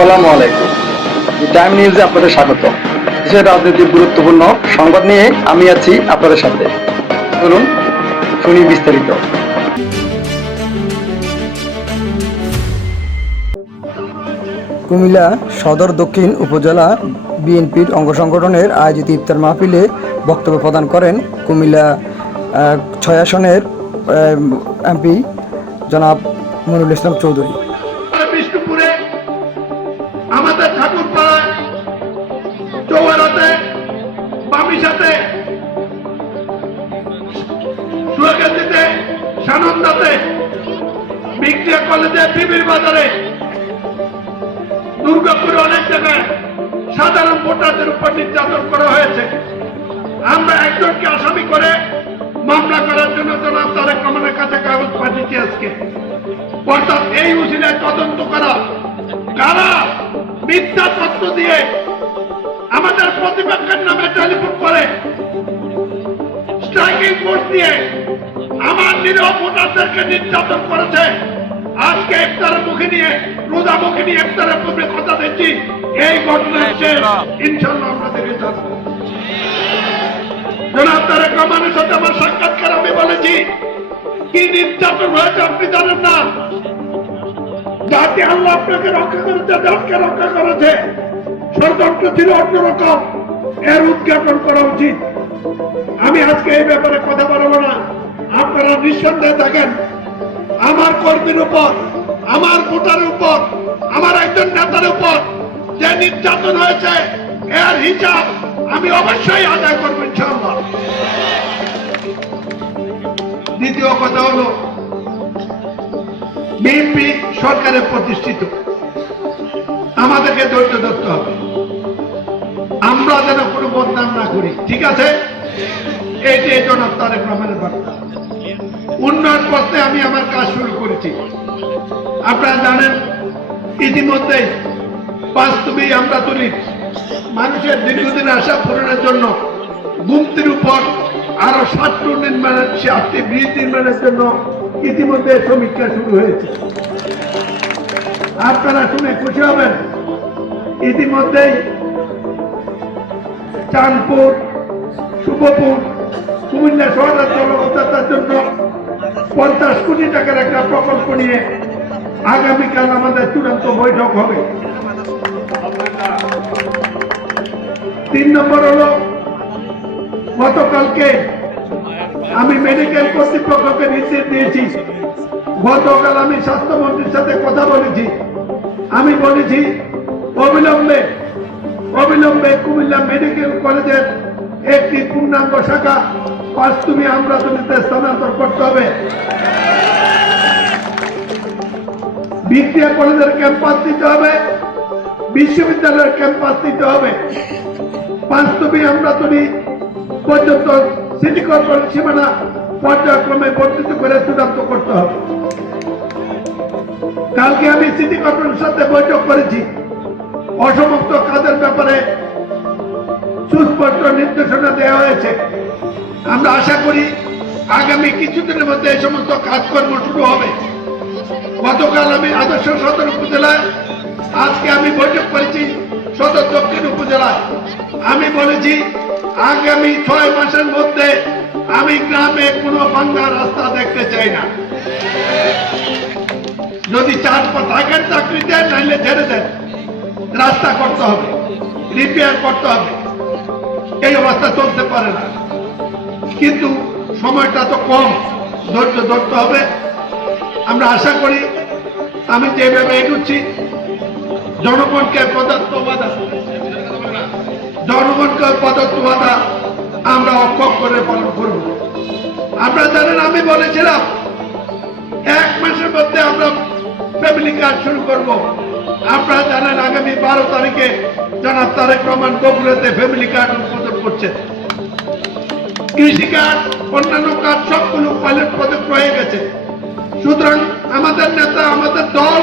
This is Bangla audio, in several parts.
আসসালামু আলাইকুম। টাইম নিউজে আপনাদের স্বাগত। দেশের রাজনীতির গুরুত্বপূর্ণ সংবাদ নিয়ে আমি আছি আপনাদের সাথে। চলুন শুনি বিস্তারিত। কুমিল্লা সদর দক্ষিণ উপজেলা বিএনপির অঙ্গ সংগঠনের আয়োজিত ইফতার মাহফিলে বক্তব্য প্রদান করেন কুমিল্লা ৬ আসনের এমপি জনাব মনিরুল ইসলাম চৌধুরী। বিষ্ণুপুরে আমাদের ঠাকুরপাড়ায় চৌয়ারাতে বামিসাতে সুয়াগাতিতে সানন্দাতে ভিক্টোরিয়া কলেজে বিবির বাজারে দুর্গাপুরে অনেক জায়গায় সাধারণ ভোটারদের উপর নির্যাতন করা হয়েছে। আমরা একজনকে আসামি করে মামলা করার জন্য জনাব তারেক রহমানের কাছে কাগজ পাঠিয়েছি আজকে। অর্থাৎ এই উসিলায় তদন্ত করা কারা মিথ্যা তথ্য দিয়ে আমাদের প্রতিপক্ষের নামে টেলিফোন করে স্ট্রাইকিং ফোর্স দিয়ে আমার নিরীহ ভোটারদেরকে নির্যাতন করেছে। আজকে ইফতারের মুখে নিয়ে রোজা মুখে নিয়ে ইফতারের পূর্বে কথা দিচ্ছি, এই ঘটনা শেষ ইনশাআল্লাহ আমরা দেখে যাবো। জনাব তারেক রহমানের সাথে আমার সাক্ষাৎকার আমি বলেছি কি নির্যাতন হয়েছে আপনি জানেন না। যাতে আল্লাহ আপনাকে রক্ষা করেছে, দেশকে রক্ষা করেছে, ষড়যন্ত্র ছিল অন্যরকম, এর উদ্ঘাটন করা উচিত। আমি আজকে এই ব্যাপারে কথা বলবো না, আপনারা নিঃসন্দেহে থাকেন। আমার কর্মীর উপর, আমার ভোটারের উপর, আমার একজন নেতার উপর যে নির্যাতন হয়েছে এর হিসাব আমি অবশ্যই আদায় করবো ইনশাআল্লাহ। দ্বিতীয় কথা হলো বিএনপি সরকারে প্রতিষ্ঠিত, আমাদেরকে ধৈর্য ধরতে হবে, আমরা যেন কোনো বদনাম না করি, ঠিক আছে? এইটাই জনাব তারেক রহমানের বার্তা। উন্নয়ন করতে আমি আমার কাজ শুরু করেছি। আপনারা জানেন ইতিমধ্যে বাস্তবে আমরা তুলি মানুষের দীর্ঘদিন আশা পূরণের জন্য গুমতির উপর আরো 7টি নির্মাণের 7টি ব্রিজ নির্মাণের জন্য ইতিমধ্যে সমীক্ষা শুরু হয়েছে। আপনারা শুনে খুশি হবেন, ইতিমধ্যেই চাঁদপুর, শুভপুর, কুমিল্লা শহরের জলযাত্রার জন্য 50 কোটি টাকার একটা প্রকল্প নিয়ে আগামীকাল আমাদের চূড়ান্ত বৈঠক হবে। 3 নম্বর হলো গতকালকে আমি মেডিকেল কর্তৃপক্ষকে নির্দেশ দিয়েছি, গতকাল আমি স্বাস্থ্যমন্ত্রীর সাথে কথা বলেছি, আমি বলেছি অবিলম্বে কুমিল্লা মেডিকেল কলেজের একটি পূর্ণাঙ্গ শাখা বাস্তবে আমরাতলীতে স্থানান্তর করতে হবে। ভিক্টোরিয়া কলেজের ক্যাম্পাস দিতে হবে, বিশ্ববিদ্যালয়ের ক্যাম্পাস দিতে হবে। বাস্তবে আমরাতলী পর্যন্ত সিটি কর্পোরেশন সীমানা পর্যায়ক্রমে বর্ধিত করে চূড়ান্ত করতে হবে। কালকে আমি সিটি কর্পোরেশনের সাথে বৈঠক করেছি, অসমাপ্ত কাজের ব্যাপারে সুস্পষ্ট নির্দেশনা দেওয়া হয়েছে। আমরা আশা করি আগামী কিছুদিনের মধ্যে এই সমস্ত কাজকর্ম শুরু হবে। গতকাল আমি আদর্শ সদর উপজেলায়, আজকে আমি বৈঠক করেছি সদর দক্ষিণ উপজেলায়। আমি বলেছি আগামী 6 মাসের মধ্যে আমি গ্রামে কোনো ভাঙা রাস্তা দেখতে চাই না। যদি 4 থাকেন চাকরি দেন, নাইলে ছেড়ে দেন, রাস্তা করতে হবে, রিপেয়ার করতে হবে। এই অবস্থা চলতে পারে না, কিন্তু সময়টা তো কম, ধৈর্য ধরতে হবে। আমরা আশা করি আমি যেভাবে এগুচ্ছি জনগণকে প্রদত্ত বাধা আমরা অক্ষম করে পালন করব। আপনারা জানেন আমি বলেছিলাম 1 মাসের মধ্যে আমরা ফ্যামিলি কার্ড শুরু করব। আপনারা জানেন আগামী 12 তারিখে জনাব তারেক রহমান বগুড়াতে ফ্যামিলি কার্ড উদ্বোধন করছেন। কৃষি কার্ড, অন্যান্য কার্ড সবগুলো পাইলট প্রজেক্ট হয়ে গেছে। সুতরাং আমাদের নেতা, আমাদের দল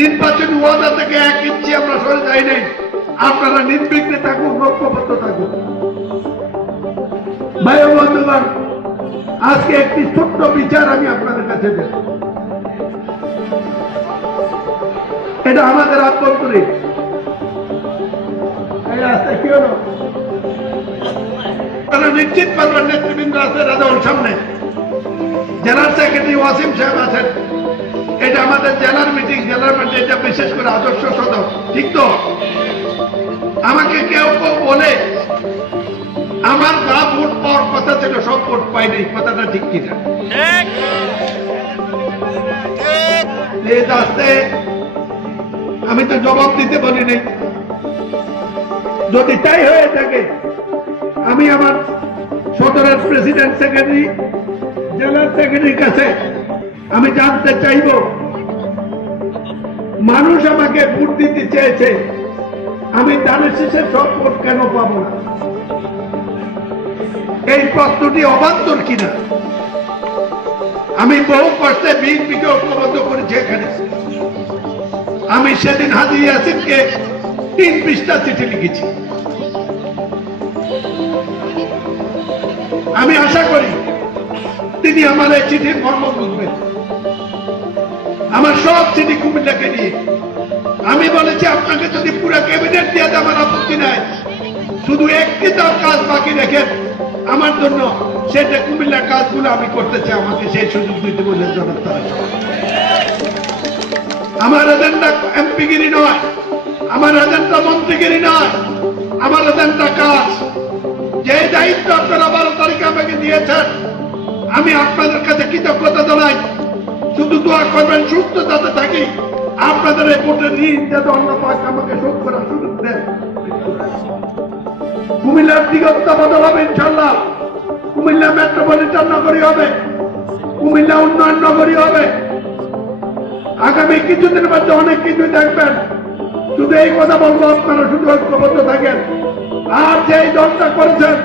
নির্বাচনী ওয়াদা থেকে 1 ইঞ্চি আমরা সরে যাই নাই। আপনারা নির্বিঘ্নে থাকুন, ঐক্যবদ্ধ থাকুন। ভাই ও বন্ধুগণ, আজকে একটি ছোট্ট বিচার আমি আপনাদের কাছে দেব। এটা আমাদের আত্মন্তরিক। এই রাস্তা কি হলো? তারা নিশ্চিত পারবেন নেতৃবৃন্দ আছে রাজাউল সামনে, জেলার সেক্রেটারি ওয়াসিম সাহেব আছেন। এটা আমাদের জেলার মিটিং, জেলার মধ্যে এটা বিশেষ করে আদর্শ সদস্য, ঠিক তো? আমাকে কেউ কেউ বলে আমার যা ভোট পাওয়ার কথা ছিল সব ভোট পাইনি, কথাটা ঠিক কিনা? আমি তো জবাব দিতে বলিনি। যদি তাই হয়ে থাকে, আমি আমার সদরের প্রেসিডেন্ট সেক্রেটারি, জেলার সেক্রেটারির কাছে আমি জানতে চাইব, মানুষ আমাকে ভোট দিতে চেয়েছে, আমি দানের শেষে সব ভোট কেন পাবো না? এই প্রশ্নটি অবান্তর কিনা? আমি বহু কষ্টে বিএনপিকে ঐক্যবদ্ধ করেছি এখানে। আমি সেদিন হাজী ইয়াসিনকে 3 পৃষ্ঠা চিঠি লিখেছি। আমি আশা করি তিনি আমার এই চিঠির মর্ম বুঝবেন। আমার সব চিঠি কুমিল্লাকে নিয়ে আমি বলেছি, আপনাকে যদি পুরো ক্যাবিনেট দিয়ে দেয় আমার আপত্তি নাই, শুধু একটি তার কাজ বাকি রেখেন আমার জন্য, সেটা কুমিল্লার কাজগুলো আমি করতে চাই, আমাকে সেই সুযোগ দিতে বলে জনক তারা। আমার এজেন্ডা এমপিগিরি নয়, আমার এজেন্ডা মন্ত্রীগিরি নয়, আমার এজেন্ডা কাজ। যে দায়িত্ব আপনারা 12 তারিখে আমাকে দিয়েছেন, আমি আপনাদের কাছে কৃতজ্ঞতা জানাই। শুধু দোয়া করবেন সুস্থ যাতে থাকি, আপনাদের এই ভোটের ঋণ যাতে অন্য পাক আমাকে শোধ করার সুযোগ দেন। কুমিল্লার দিগন্ত বদল হবে ইনশাল্লাহ। কুমিল্লা মেট্রোপলিটন নগরী হবে, কুমিল্লা উন্নয়ন নগরী হবে। আগামী কিছুদিনের মধ্যে অনেক কিছু দেখবেন। শুধু এই কথা বলবো, আপনারা শুধু ঐক্যবদ্ধ থাকেন। আর যেই দলটা করেছেন,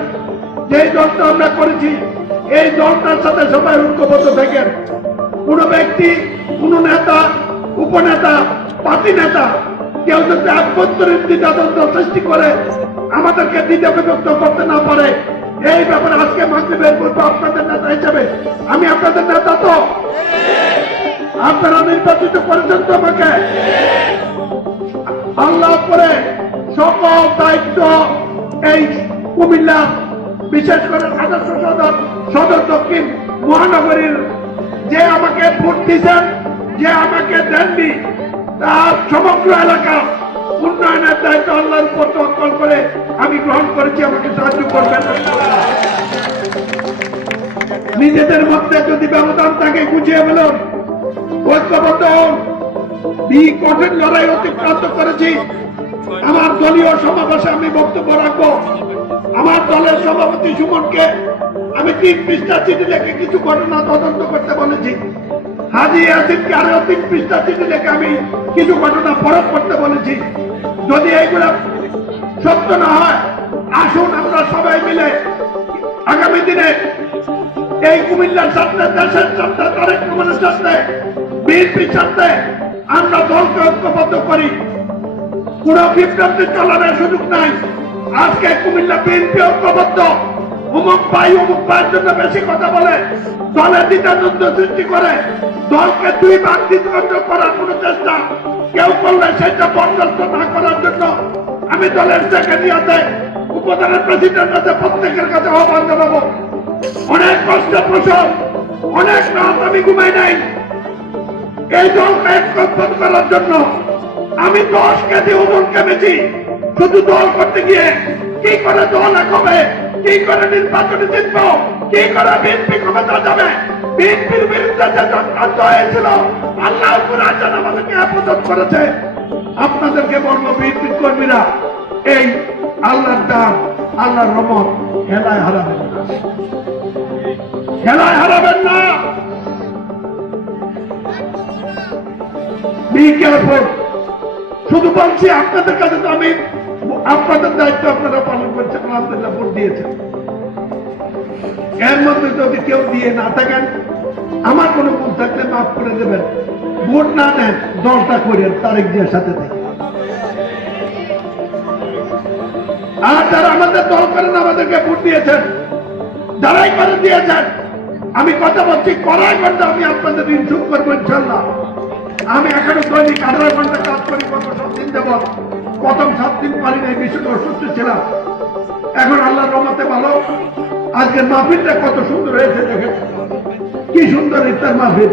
যেই দলটা আমরা করেছি, এই দলটার সাথে সবাই ঐক্যবদ্ধ থাকেন। কোন ব্যক্তি, কোন নেতা, উপনেতা, পার্টি নেতা কেউ যদি আভ্যন্তরীণ দ্বিধাদ্বন্দ্ব সৃষ্টি করে আমাদেরকে দ্বিধা বিভক্ত করতে না পারে, এই ব্যাপারে আজকে মাগরিবের পূর্বে আপনাদের নেতা হিসেবে আমি আপনাদের নেতা তো? আপনারা নির্বাচিত করেছেন তো আমাকে? আল্লাহ করে সকল দায়িত্ব এই কুমিল্লা, বিশেষ করে আদর্শ সদর দক্ষিণ মহানগরীর যে আমাকে ভোট দিয়েছেন, যে আমাকে দেননি, তার সমগ্র এলাকা উন্নয়নের দায়িত্ব আল্লাহর উপর তওয়াক্কুল করে আমি গ্রহণ করেছি। আমাকে সাহায্য করবেন। নিজেদের মধ্যে যদি ব্যবধান থাকে গুছিয়ে ফেলুন, ঐক্যবদ্ধ হন। এই কঠিন লড়াই অতিক্রান্ত করেছি। আমার দলীয় সমাবেশে আমি বক্তব্য রাখবো। আমার দলের সভাপতি সুমনকে আমি 3 পৃষ্ঠা চিঠি লিখে কিছু ঘটনা তদন্ত করতে বলেছি। হাজী ইয়াসিনকে আরো 3 পৃষ্ঠা চিঠি লিখে আমি কিছু ঘটনা পরখ করতে বলেছি। যদি এইগুলা সত্য না হয়, আসুন আমরা সবাই মিলে আগামী দিনে এই কুমিল্লার সাথে, দেশের সাথে, তারেক রহমানের সাথে, বিএনপির সাথে আমরা দলকে ঐক্যবদ্ধ করি। কোন বিভ্রান্তি চলার সুযোগ নাই। আজকে কুমিল্লা বিএনপি ঐক্যবদ্ধ। অমুক ভাইয়ের জন্য বেশি কথা বলে, দলের দ্বিধাদ্বন্দ্ব সৃষ্টি করে, দলকে 2 ভাগ দ্বিখণ্ড করার কোন চেষ্টা কেউ করলে সেটা বরদাস্ত না করার জন্য আমি দলের সেক্রেটারিয়াতে, উপজেলার প্রেসিডেন্ট আছে, প্রত্যেকের কাছে আহ্বান জানাবো। অনেক কষ্ট প্রসব, অনেক রাত আমি ঘুমাই নাই এই দলকে ঐক্যবদ্ধ করার জন্য। আমি 10 কেজি ওজন কমেছি শুধু দল করতে গিয়ে। কি করে দল এক হবে, কি করে নির্বাচনে জিতবো, কি করে বিএনপি ক্ষমতা যাবে। বিএনপির বিরুদ্ধে যে চক্রান্ত হয়েছিল, আল্লাহ আছেন আমাদেরকে হেফাজত করেছে। আপনাদেরকে বলবো, বিএনপির কর্মীরা, এই আল্লাহর দান, আল্লাহর রহমত খেলায় হারাবেন না, খেলায় হারাবেন না। Be careful. শুধু বলছি আপনাদের কাছে, তো আমি আপনাদের দায়িত্ব আপনারা পালন করছেন, আলহামদুলিল্লাহ ভোট দিয়েছেন। এর মধ্যে যদি কেউ দিয়ে না থাকেন, আমার কোনো ভুল থাকলে মাফ করে দেবেন। ভোট না নেন, দলটা করেন তারেক জিয়ার সাথে থেকে। আর যারা আমাদের দল করেন, আমাদেরকে ভোট দিয়েছেন, যারাই করে দিয়েছেন, আমি কথা বলছি, করাই করতে আমি আপনাদের ঋণ শোধ করবো ইনশাল্লাহ। আমি এখনো দৈনিক 18 ঘন্টা কাজ করি গত 7 দিন যাবৎ। প্রথম 7 দিন পারি নাই, ভীষণ অসুস্থ ছিলাম। এখন আল্লাহর রহমতে ভালো। আজকের মাহফিলটা কত সুন্দর হয়েছে দেখেন, কি সুন্দর ইফতার মাহফিল।